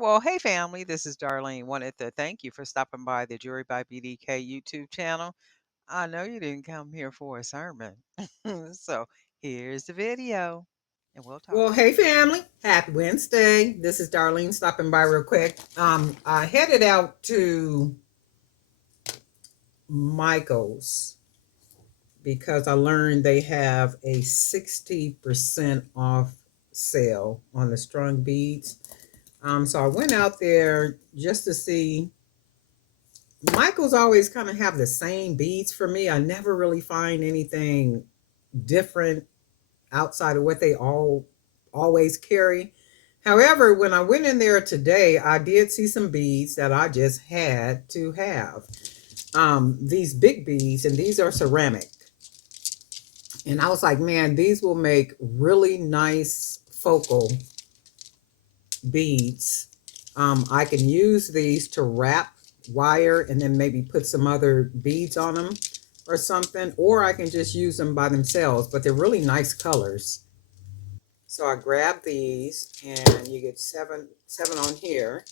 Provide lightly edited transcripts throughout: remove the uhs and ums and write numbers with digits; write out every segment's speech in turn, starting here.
Well, hey family, this is Darlene. Wanted to thank you for stopping by the Jury by BDK YouTube channel. I know you didn't come here for a sermon. So here's the video and we'll talk. Well, hey family, happy Wednesday. This is Darlene stopping by real quick. I headed out to Michael's because I learned they have a 60% off sale on the strung beads. So I went out there just to see. Michael's always kind of have the same beads for me. I never really find anything different outside of what they always carry. However, when I went in there today, I did see some beads that I just had to have. These big beads, and these are ceramic. And I was like, man, these will make really nice focal beads. I can use these to wrap wire and then maybe put some other beads on them or something, or I can just use them by themselves, but they're really nice colors. So I grabbed these, and you get seven on here,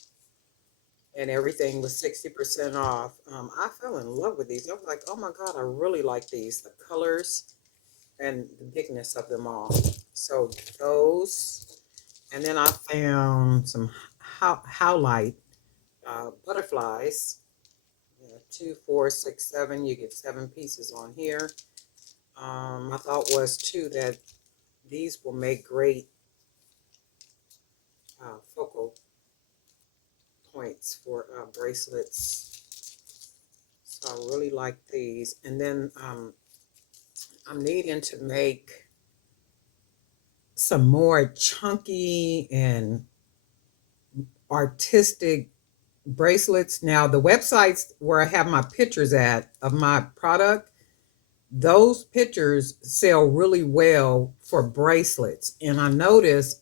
and everything was 60% off. I fell in love with these. I was like, oh my God, I really like these, the colors and the bigness of them all. So those, and then I found some howlite butterflies. 2, 4, 6, 7. You get 7 pieces on here. My thought was too that these will make great focal points for bracelets. So I really like these. And then I'm needing to make some more chunky and artistic bracelets. Now, the websites where I have my pictures at of my product, those pictures sell really well for bracelets. And I notice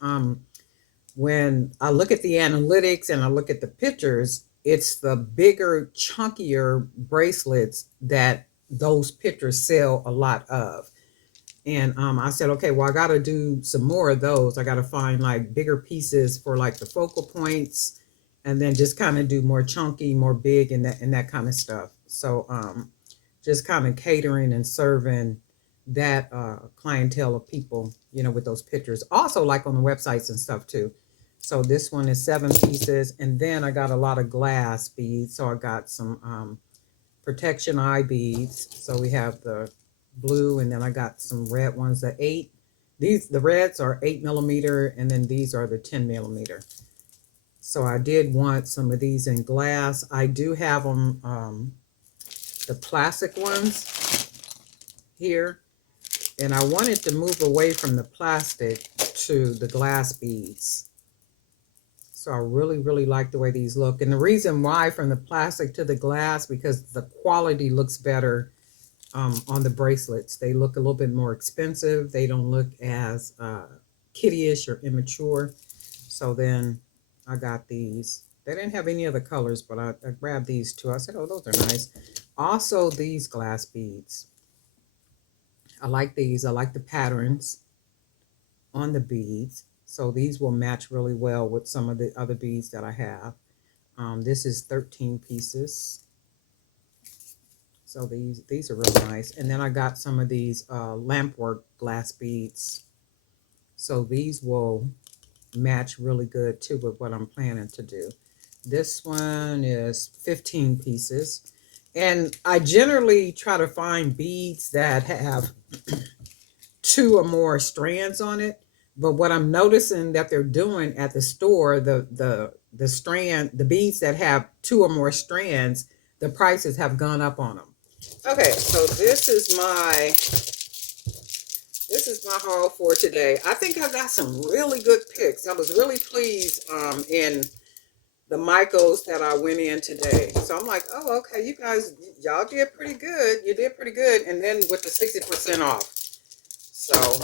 when I look at the analytics and I look at the pictures, it's the bigger, chunkier bracelets that those pictures sell a lot of. And I said, okay, well, I got to do some more of those. I got to find like bigger pieces for like the focal points, and then just kind of do more chunky, more big, and that kind of stuff. So just kind of catering and serving that clientele of people, with those pictures. Also, like on the websites and stuff too. So this one is 7 pieces, and then I got a lot of glass beads. So I got some protection eye beads. So we have the blue, and then I got some red ones, the reds are 8 millimeter, and then these are the 10 millimeter. So I did want some of these in glass. I do have them, the plastic ones here, and I wanted to move away from the plastic to the glass beads. So I really, really like the way these look. And the reason why from the plastic to the glass, because the quality looks better on the bracelets. They look a little bit more expensive. They don't look as kiddyish or immature. So then I got these. They didn't have any other colors, but I grabbed these two. I said, oh, those are nice. Also, these glass beads. I like these. I like the patterns on the beads. So these will match really well with some of the other beads that I have. This is 13 pieces. So these are really nice. And then I got some of these lampwork glass beads. So these will match really good too with what I'm planning to do. This one is 15 pieces. And I generally try to find beads that have 2 or more strands on it. But what I'm noticing that they're doing at the store, the beads that have 2 or more strands, the prices have gone up on them. Okay, so this is my haul for today. I think I got some really good picks. I was really pleased in the Michaels that I went in today. So I'm like, oh, okay, y'all did pretty good. You did pretty good. And then with the 60% off. So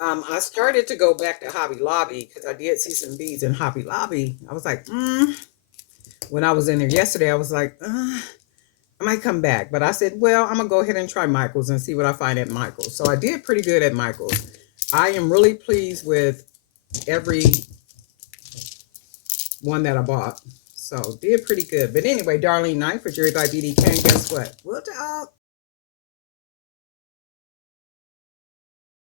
I started to go back to Hobby Lobby because I did see some beads in Hobby Lobby. I was like, when I was in there yesterday, I was like, I might come back. But I said, well, I'm going to go ahead and try Michael's and see what I find at Michael's. So I did pretty good at Michael's. I am really pleased with every one that I bought. So did pretty good. But anyway, Darlene Knight for Jury by BDK. And guess what? We'll talk.